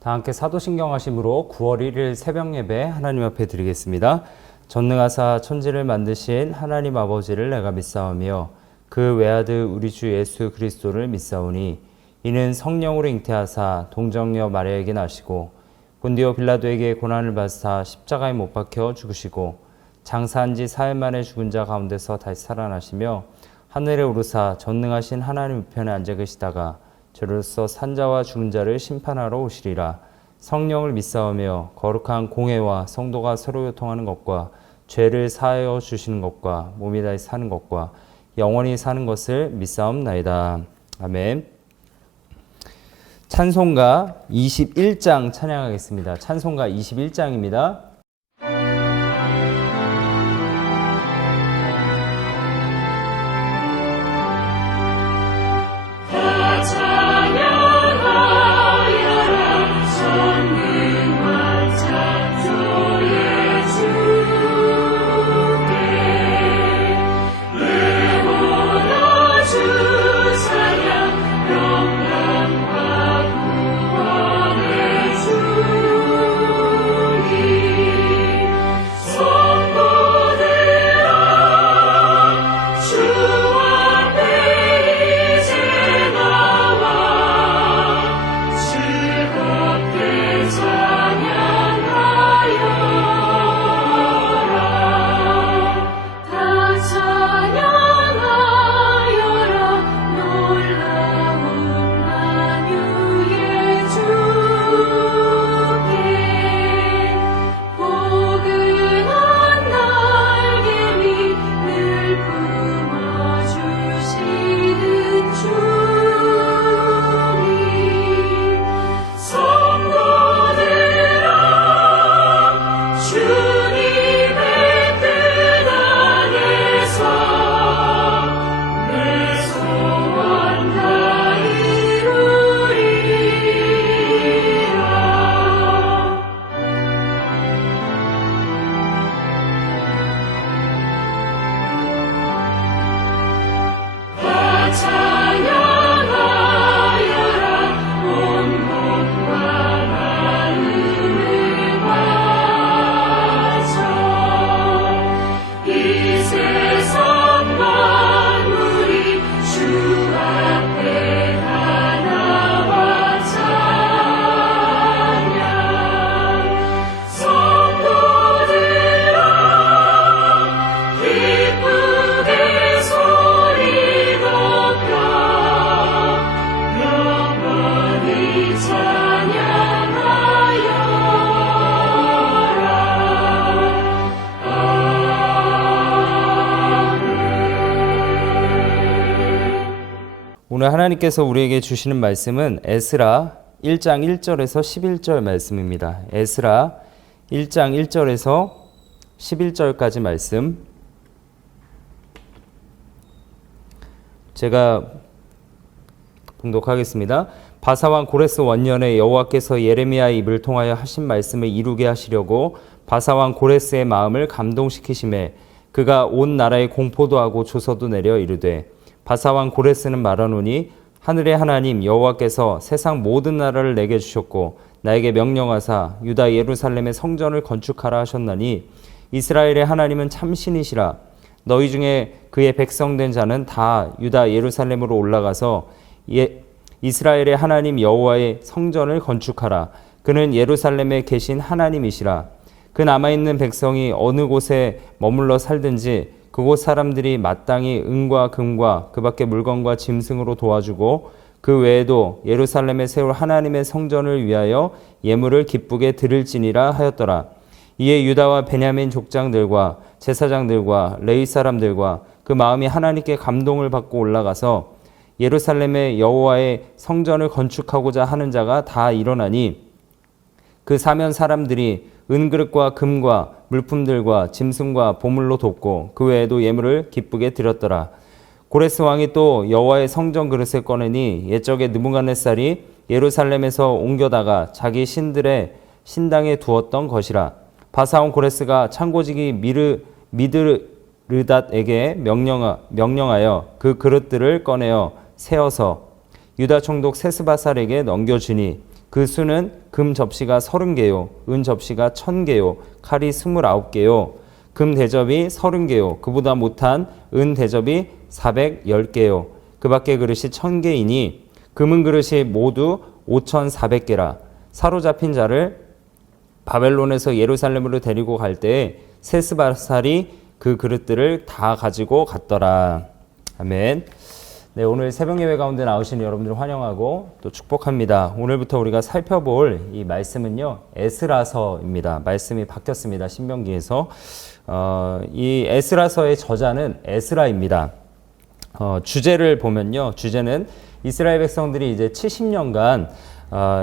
다 함께 사도신경 하심으로 9월 1일 새벽 예배 하나님 앞에 드리겠습니다. 전능하사 천지를 만드신 하나님 아버지를 내가 믿사오며 그 외아들 우리 주 예수 그리스도를 믿사오니 이는 성령으로 잉태하사 동정녀 마리아에게 나시고 본디오 빌라도에게 고난을 받으사 십자가에 못 박혀 죽으시고 장사한 지 사흘 만에 죽은 자 가운데서 다시 살아나시며 하늘에 오르사 전능하신 하나님 우편에 앉아 계시다가 저로서 산자와 죽은 자를 심판하러 오시리라. 성령을 믿사오며 거룩한 공회와 성도가 서로 교통하는 것과 죄를 사하여 주시는 것과 몸이 다시 사는 것과 영원히 사는 것을 믿사옵나이다. 아멘. 찬송가 21장 찬양하겠습니다. 찬송가 21장입니다. 오늘 하나님께서 우리에게 주시는 말씀은 에스라 1장 1절에서 11절 말씀입니다. 에스라 1장 1절에서 11절까지 말씀 제가 봉독하겠습니다. 바사왕 고레스 원년에 여호와께서 예레미야의 입을 통하여 하신 말씀을 이루게 하시려고 바사왕 고레스의 마음을 감동시키심에 그가 온 나라에 공포도 하고 조서도 내려 이르되 바사왕 고레스는 말하노니 하늘의 하나님 여호와께서 세상 모든 나라를 내게 주셨고 나에게 명령하사 유다 예루살렘의 성전을 건축하라 하셨나니 이스라엘의 하나님은 참신이시라. 너희 중에 그의 백성된 자는 다 유다 예루살렘으로 올라가서 이스라엘의 하나님 여호와의 성전을 건축하라. 그는 예루살렘에 계신 하나님이시라. 그 남아있는 백성이 어느 곳에 머물러 살든지 그곳 사람들이 마땅히 은과 금과 그 밖의 물건과 짐승으로 도와주고 그 외에도 예루살렘에 세울 하나님의 성전을 위하여 예물을 기쁘게 드릴지니라 하였더라. 이에 유다와 베냐민 족장들과 제사장들과 레위 사람들과 그 마음이 하나님께 감동을 받고 올라가서 예루살렘의 여호와의 성전을 건축하고자 하는 자가 다 일어나니 그 사면 사람들이 은그릇과 금과 물품들과 짐승과 보물로 돕고 그 외에도 예물을 기쁘게 드렸더라. 고레스 왕이 또 여호와의 성전 그릇을 꺼내니 옛적에 느부갓네살이 예루살렘에서 옮겨다가 자기 신들의 신당에 두었던 것이라. 바사온 고레스가 창고지기 미드르닷에게 명령하여 그 그릇들을 꺼내어 세어서 유다 총독 세스바살에게 넘겨주니 그 수는 금 접시가 30개요, 은 접시가 1000개요, 칼이 29개요, 금 대접이 30개요, 그보다 못한 은 대접이 410개요, 그 밖에 그릇이 1000개이니 금은 그릇이 모두 5400개라. 사로잡힌 자를 바벨론에서 예루살렘으로 데리고 갈 때에 세스바살이 그 그릇들을 다 가지고 갔더라. 아멘. 네, 오늘 새벽 예배 가운데 나오신 여러분들 환영하고 또 축복합니다. 오늘부터 우리가 살펴볼 이 말씀은요, 에스라서입니다. 말씀이 바뀌었습니다. 신명기에서. 이 에스라서의 저자는 에스라입니다. 주제를 보면요, 주제는 이스라엘 백성들이 이제 70년간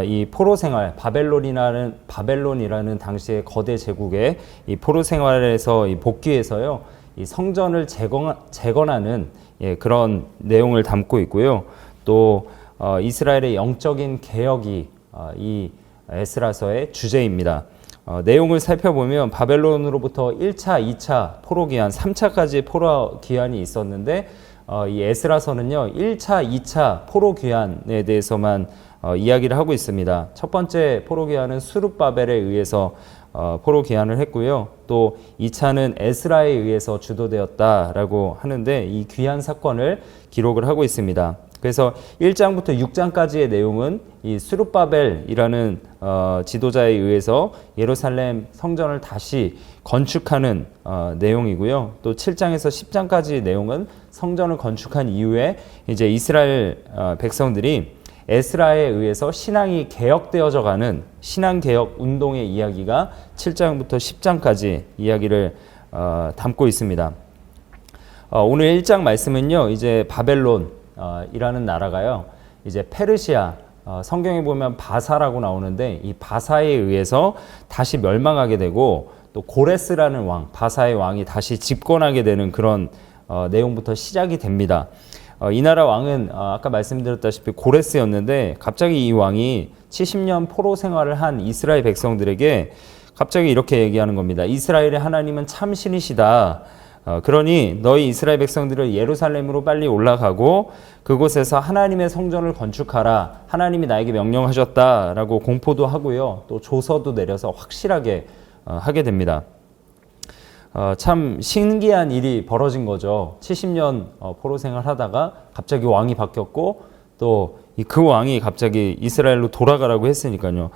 이 포로 생활, 바벨론이라는 당시의 거대 제국의 이 포로 생활에서 복귀해서요, 이 성전을 재건하는 그런 내용을 담고 있고요. 또 이스라엘의 영적인 개혁이 이 에스라서의 주제입니다. 내용을 살펴보면 바벨론으로부터 1차, 2차 포로 기한, 3차까지 포로 기한이 있었는데 이 에스라서는요, 1차, 2차 포로 기한에 대해서만 이야기를 하고 있습니다. 첫 번째 포로 기한은 수룹바벨에 의해서 포로 기한을 했고요. 또 2차는 에스라에 의해서 주도되었다라고 하는데 이 귀한 사건을 기록을 하고 있습니다. 그래서 1장부터 6장까지의 내용은 이 수룹바벨이라는 지도자에 의해서 예루살렘 성전을 다시 건축하는 내용이고요. 또 7장에서 10장까지의 내용은 성전을 건축한 이후에 이제 이스라엘 백성들이 에스라에 의해서 신앙이 개혁되어져 가는 신앙개혁 운동의 이야기가 7장부터 10장까지 이야기를 담고 있습니다. 오늘 1장 말씀은요, 이제 바벨론이라는 나라가요, 이제 페르시아, 성경에 보면 바사라고 나오는데 이 바사에 의해서 다시 멸망하게 되고 또 고레스라는 왕, 바사의 왕이 다시 집권하게 되는 그런 내용부터 시작이 됩니다. 이 나라 왕은 아까 말씀드렸다시피 고레스였는데 갑자기 이 왕이 70년 포로 생활을 한 이스라엘 백성들에게 갑자기 이렇게 얘기하는 겁니다. 이스라엘의 하나님은 참 신이시다. 그러니 너희 이스라엘 백성들을 예루살렘으로 빨리 올라가고 그곳에서 하나님의 성전을 건축하라. 하나님이 나에게 명령하셨다라고 공포도 하고요. 또 조서도 내려서 확실하게 하게 됩니다. 참 신기한 일이 벌어진 거죠. 70년 포로 생활하다가 갑자기 왕이 바뀌었고 또 그 왕이 갑자기 이스라엘로 돌아가라고 했으니까요.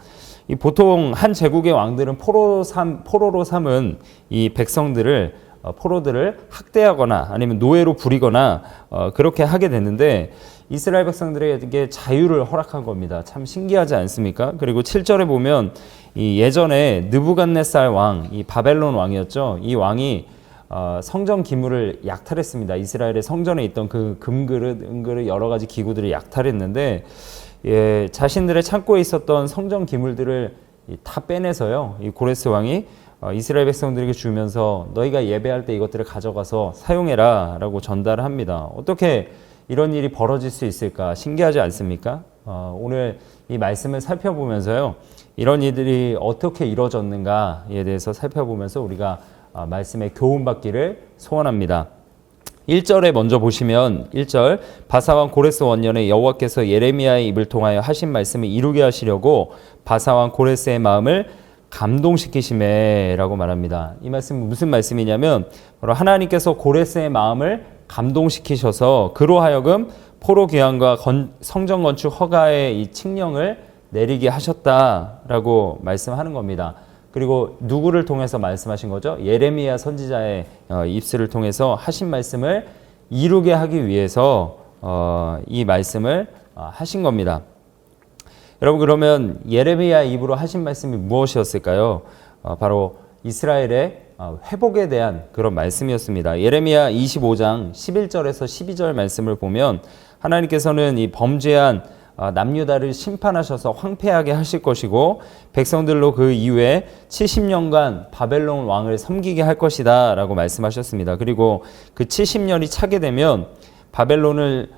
이 보통 한 제국의 왕들은 포로로 삼은 이 백성들을 포로들을 학대하거나 아니면 노예로 부리거나 그렇게 하게 됐는데 이스라엘 백성들에게 자유를 허락한 겁니다. 참 신기하지 않습니까? 그리고 7절에 보면 이 예전에 느부갓네살 왕, 이 바벨론 왕이었죠. 이 왕이 성전 기물을 약탈했습니다. 이스라엘의 성전에 있던 그 금그릇, 은그릇 여러 가지 기구들을 약탈했는데 자신들의 창고에 있었던 성전 기물들을 다 빼내서요. 이 고레스 왕이 이스라엘 백성들에게 주면서 너희가 예배할 때 이것들을 가져가서 사용해라 라고 전달을 합니다. 어떻게 이런 일이 벌어질 수 있을까? 신기하지 않습니까? 오늘 이 말씀을 살펴보면서요. 이런 일들이 어떻게 이루어졌는가에 대해서 살펴보면서 우리가 말씀에 교훈받기를 소원합니다. 1절에 먼저 보시면 1절 바사왕 고레스 원년에 여호와께서 예레미야의 입을 통하여 하신 말씀을 이루게 하시려고 바사왕 고레스의 마음을 감동시키심에 라고 말합니다. 이 말씀은 무슨 말씀이냐면 바로 하나님께서 고레스의 마음을 감동시키셔서 그로 하여금 포로 귀환과 성전 건축 허가의 이 칙령을 내리게 하셨다라고 말씀하는 겁니다. 그리고 누구를 통해서 말씀하신 거죠? 예레미야 선지자의 입술을 통해서 하신 말씀을 이루게 하기 위해서 이 말씀을 하신 겁니다. 여러분 그러면 예레미야 입으로 하신 말씀이 무엇이었을까요? 바로 이스라엘의 회복에 대한 그런 말씀이었습니다. 예레미야 25장 11절에서 12절 말씀을 보면 하나님께서는 이 범죄한 남유다를 심판하셔서 황폐하게 하실 것이고 백성들로 그 이후에 70년간 바벨론 왕을 섬기게 할 것이다 라고 말씀하셨습니다. 그리고 그 70년이 차게 되면 바벨론을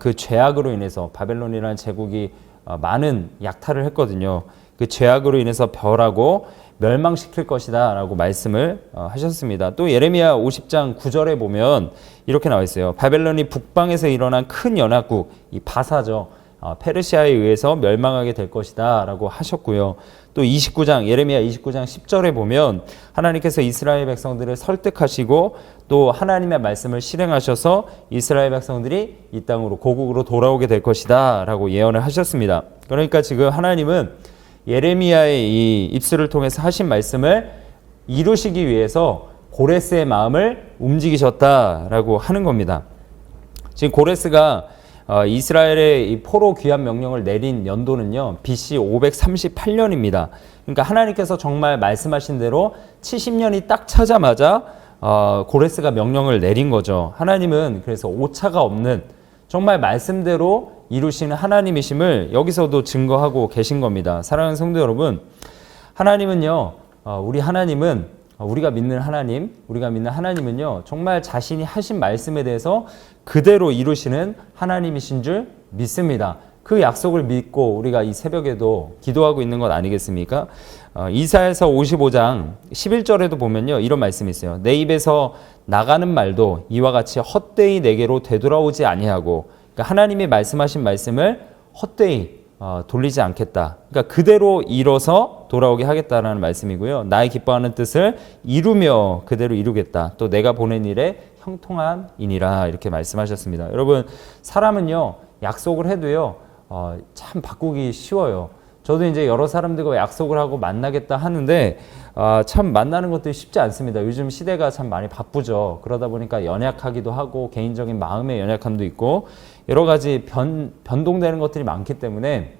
그 죄악으로 인해서 바벨론이라는 제국이 많은 약탈을 했거든요. 그 죄악으로 인해서 멸하고 멸망시킬 것이다 라고 말씀을 하셨습니다. 또 예레미야 50장 9절에 보면 이렇게 나와 있어요. 바벨론이 북방에서 일어난 큰 연합국, 이 바사죠. 페르시아에 의해서 멸망하게 될 것이다 라고 하셨고요. 또 29장 예레미야 29장 10절에 보면 하나님께서 이스라엘 백성들을 설득하시고 또 하나님의 말씀을 실행하셔서 이스라엘 백성들이 이 땅으로 고국으로 돌아오게 될 것이다 라고 예언을 하셨습니다. 그러니까 지금 하나님은 예레미야의 이 입술을 통해서 하신 말씀을 이루시기 위해서 고레스의 마음을 움직이셨다라고 하는 겁니다. 지금 고레스가 이스라엘의 이 포로 귀환 명령을 내린 연도는요, BC 538년입니다. 그러니까 하나님께서 정말 말씀하신 대로 70년이 딱 차자마자 고레스가 명령을 내린 거죠. 하나님은 그래서 오차가 없는 정말 말씀대로 이루시는 하나님이심을 여기서도 증거하고 계신 겁니다. 사랑하는 성도 여러분, 하나님은요, 우리가 믿는 하나님은요, 정말 자신이 하신 말씀에 대해서 그대로 이루시는 하나님이신 줄 믿습니다. 그 약속을 믿고 우리가 이 새벽에도 기도하고 있는 것 아니겠습니까? 이사야서 55장 11절에도 보면요, 이런 말씀이 있어요. 내 입에서 나가는 말도 이와 같이 헛되이 내게로 되돌아오지 아니하고, 그러니까 하나님이 말씀하신 말씀을 헛되이 돌리지 않겠다. 그러니까 그대로 이뤄서 돌아오게 하겠다라는 말씀이고요. 나의 기뻐하는 뜻을 이루며 그대로 이루겠다. 또 내가 보낸 일에 형통함이니라 이렇게 말씀하셨습니다. 여러분, 사람은요, 약속을 해도요, 참 바꾸기 쉬워요. 저도 이제 여러 사람들과 약속을 하고 만나겠다 하는데 참 만나는 것도 쉽지 않습니다. 요즘 시대가 참 많이 바쁘죠. 그러다 보니까 연약하기도 하고 개인적인 마음의 연약함도 있고 여러 가지 변동되는 것들이 많기 때문에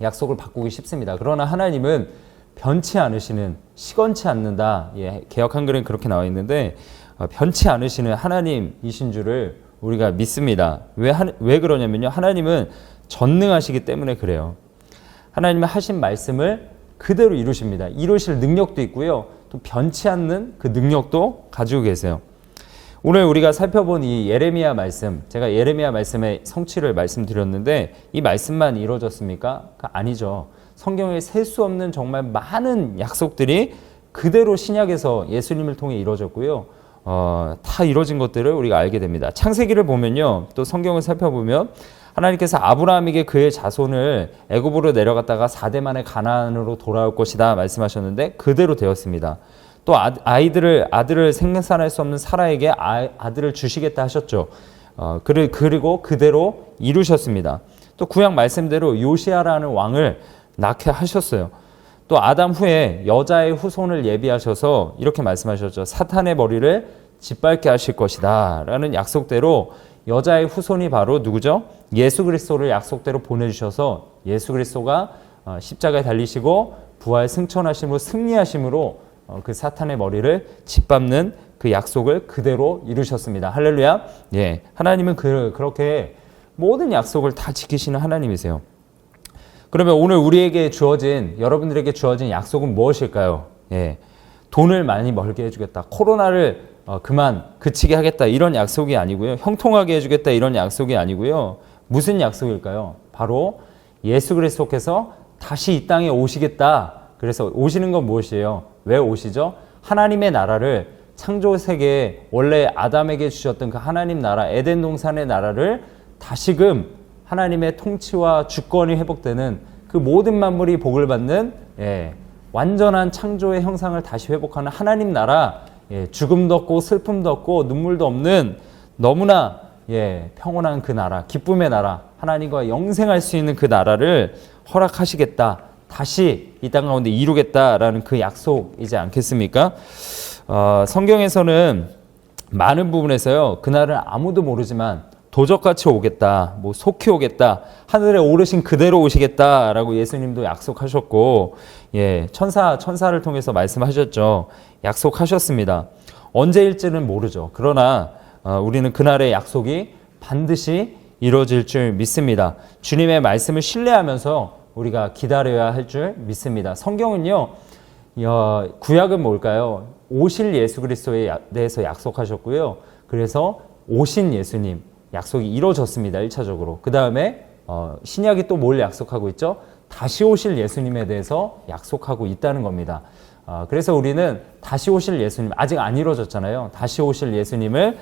약속을 바꾸기 쉽습니다. 그러나 하나님은 변치 않으시는, 시건치 않는다. 개역 한글엔 그렇게 나와 있는데 변치 않으시는 하나님이신 줄을 우리가 믿습니다. 왜 그러냐면요, 하나님은 전능하시기 때문에 그래요. 하나님은 하신 말씀을 그대로 이루십니다. 이루실 능력도 있고요, 또 변치 않는 그 능력도 가지고 계세요. 오늘 우리가 살펴본 이 예레미야 말씀, 제가 예레미야 말씀의 성취를 말씀드렸는데 이 말씀만 이루어졌습니까? 아니죠. 성경에 셀 수 없는 정말 많은 약속들이 그대로 신약에서 예수님을 통해 이루어졌고요. 다 이루어진 것들을 우리가 알게 됩니다. 창세기를 보면요, 또 성경을 살펴보면 하나님께서 아브라함에게 그의 자손을 애굽으로 내려갔다가 4대 만에 가나안으로 돌아올 것이다 말씀하셨는데 그대로 되었습니다. 또 아들을 생산할 수 없는 사라에게 아들을 주시겠다 하셨죠. 그리고 그대로 이루셨습니다. 또 구약 말씀대로 요시아라는 왕을 낳게 하셨어요. 또 아담 후에 여자의 후손을 예비하셔서 이렇게 말씀하셨죠. 사탄의 머리를 짓밟게 하실 것이다 라는 약속대로 여자의 후손이 바로 누구죠? 예수 그리스도를 약속대로 보내주셔서 예수 그리스도가 십자가에 달리시고 부활 승천하심으로 승리하심으로 그 사탄의 머리를 짓밟는 그 약속을 그대로 이루셨습니다. 할렐루야. 예, 하나님은 그렇게 모든 약속을 다 지키시는 하나님이세요. 그러면 오늘 여러분들에게 주어진 약속은 무엇일까요? 예, 돈을 많이 벌게 해주겠다. 코로나를 그만 그치게 하겠다. 이런 약속이 아니고요. 형통하게 해주겠다. 이런 약속이 아니고요. 무슨 약속일까요? 바로 예수 그리스도께서 다시 이 땅에 오시겠다. 그래서 오시는 건 무엇이에요? 왜 오시죠? 하나님의 나라를, 창조 세계에 원래 아담에게 주셨던 그 하나님 나라, 에덴 동산의 나라를 다시금 하나님의 통치와 주권이 회복되는 그 모든 만물이 복을 받는 완전한 창조의 형상을 다시 회복하는 하나님 나라, 죽음도 없고 슬픔도 없고 눈물도 없는 너무나 평온한 그 나라, 기쁨의 나라, 하나님과 영생할 수 있는 그 나라를 허락하시겠다. 다시 이 땅 가운데 이루겠다라는 그 약속이지 않겠습니까? 성경에서는 많은 부분에서요, 그날은 아무도 모르지만 도적같이 오겠다, 속히 오겠다, 하늘에 오르신 그대로 오시겠다라고 예수님도 약속하셨고, 천사를 통해서 말씀하셨죠. 약속하셨습니다. 언제일지는 모르죠. 그러나 우리는 그날의 약속이 반드시 이루어질 줄 믿습니다. 주님의 말씀을 신뢰하면서 우리가 기다려야 할 줄 믿습니다. 성경은요, 구약은 뭘까요? 오실 예수 그리스도에 대해서 약속하셨고요. 그래서 오신 예수님 약속이 이루어졌습니다. 1차적으로. 그 다음에 신약이 또 뭘 약속하고 있죠? 다시 오실 예수님에 대해서 약속하고 있다는 겁니다. 그래서 우리는 다시 오실 예수님, 아직 안 이루어졌잖아요. 다시 오실 예수님을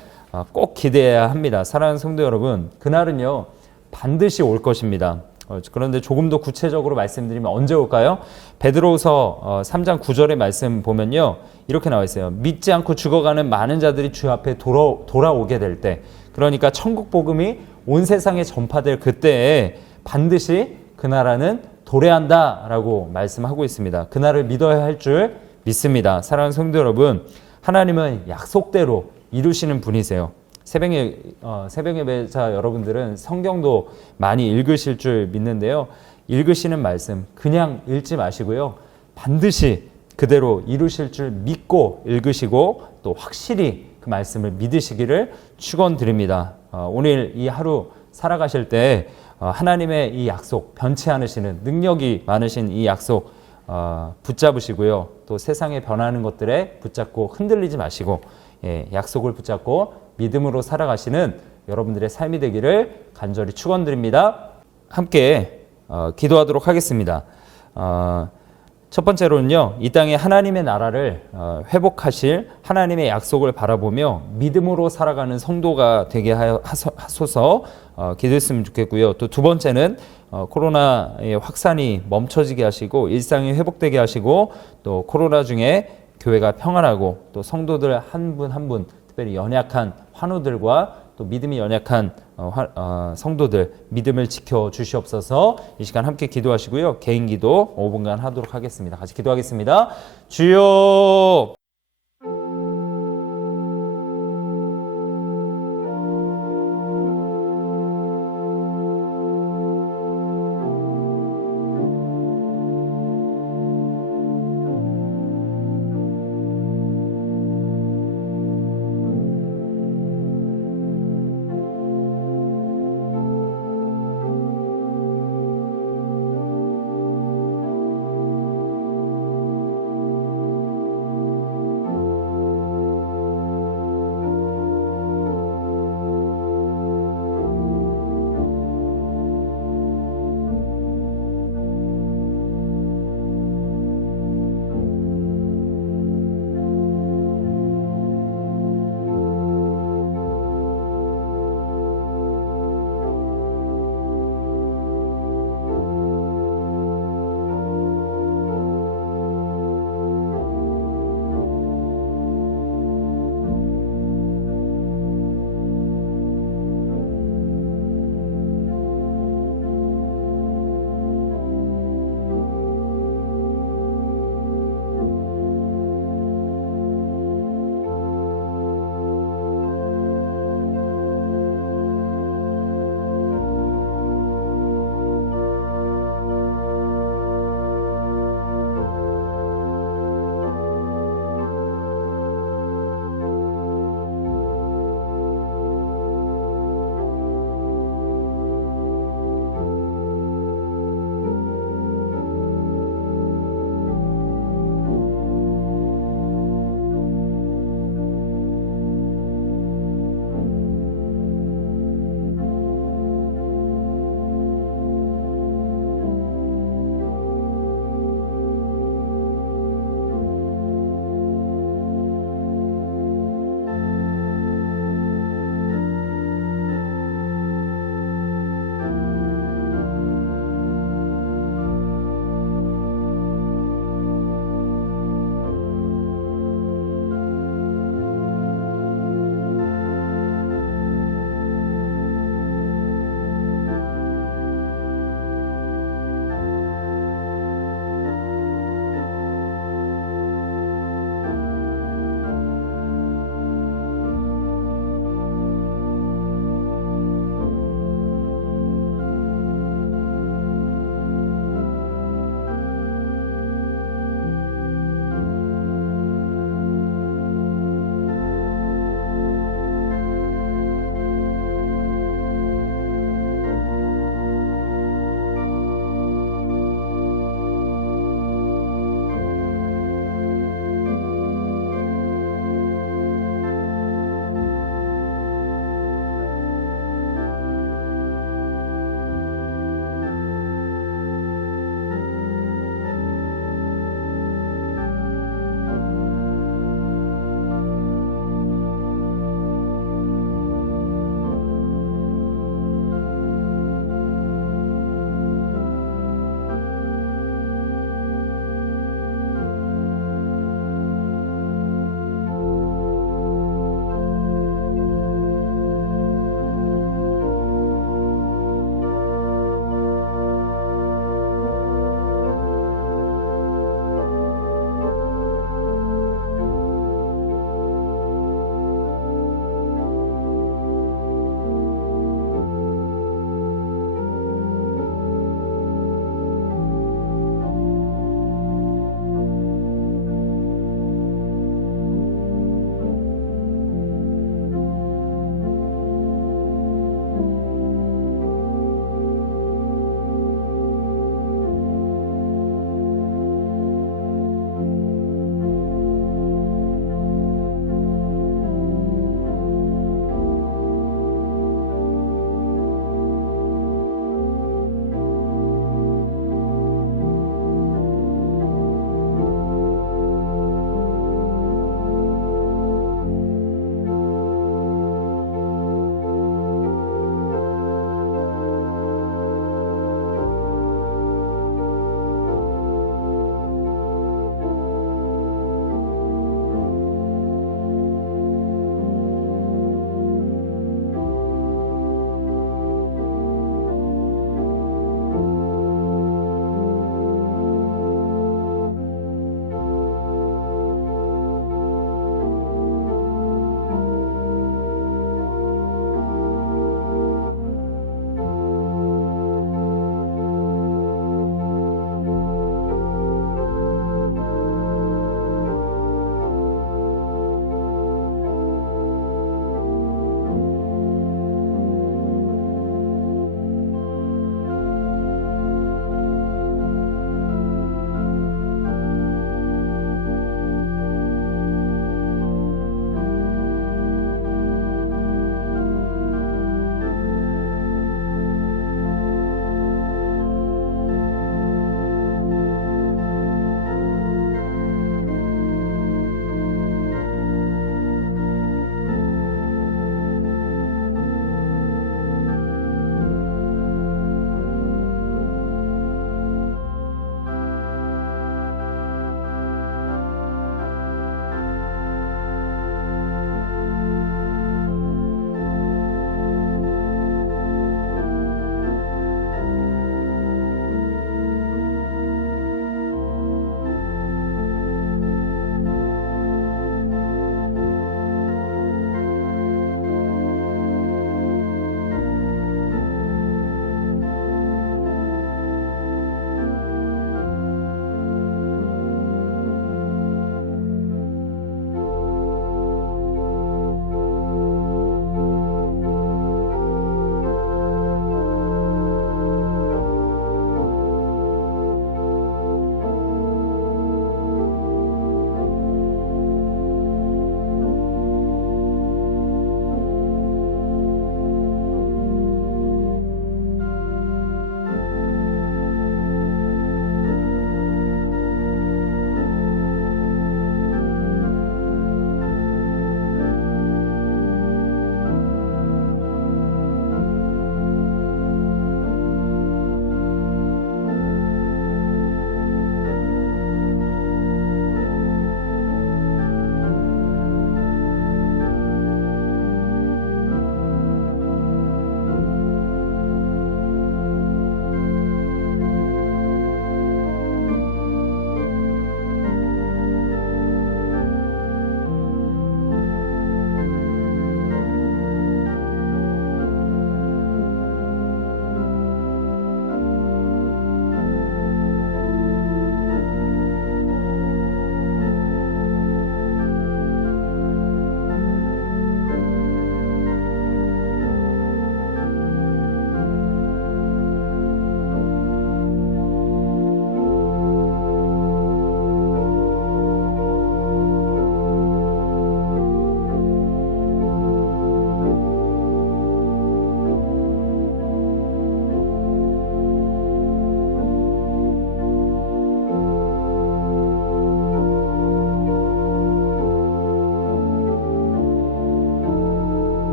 꼭 기대해야 합니다. 사랑하는 성도 여러분, 그날은요, 반드시 올 것입니다. 그런데 조금 더 구체적으로 말씀드리면 언제 올까요? 베드로후서 3장 9절의 말씀 보면요. 이렇게 나와 있어요. 믿지 않고 죽어가는 많은 자들이 주 앞에 돌아오게 될 때, 그러니까 천국 복음이 온 세상에 전파될 그때에 반드시 그 나라는 도래한다라고 말씀하고 있습니다. 그 날을 믿어야 할 줄 믿습니다. 사랑하는 성도 여러분, 하나님은 약속대로 이루시는 분이세요. 새벽 예배자 여러분들은 성경도 많이 읽으실 줄 믿는데요. 읽으시는 말씀 그냥 읽지 마시고요. 반드시 그대로 이루실 줄 믿고 읽으시고 또 확실히 그 말씀을 믿으시기를 축원드립니다. 오늘 이 하루 살아가실 때 하나님의 이 약속, 변치 않으시는 능력이 많으신 이 약속 붙잡으시고요. 또 세상에 변하는 것들에 붙잡고 흔들리지 마시고 약속을 붙잡고 믿음으로 살아가시는 여러분들의 삶이 되기를 간절히 축원드립니다. 함께 기도하도록 하겠습니다. 첫 번째로는요, 이 땅에 하나님의 나라를 회복하실 하나님의 약속을 바라보며 믿음으로 살아가는 성도가 되게 하소서 기도했으면 좋겠고요. 또 두 번째는 코로나의 확산이 멈춰지게 하시고 일상이 회복되게 하시고 또 코로나 중에 교회가 평안하고 또 성도들 한 분 한 분 특별히 연약한 환우들과 또 믿음이 연약한 성도들 믿음을 지켜 주시옵소서. 이 시간 함께 기도하시고요. 개인 기도 5분간 하도록 하겠습니다. 같이 기도하겠습니다. 주여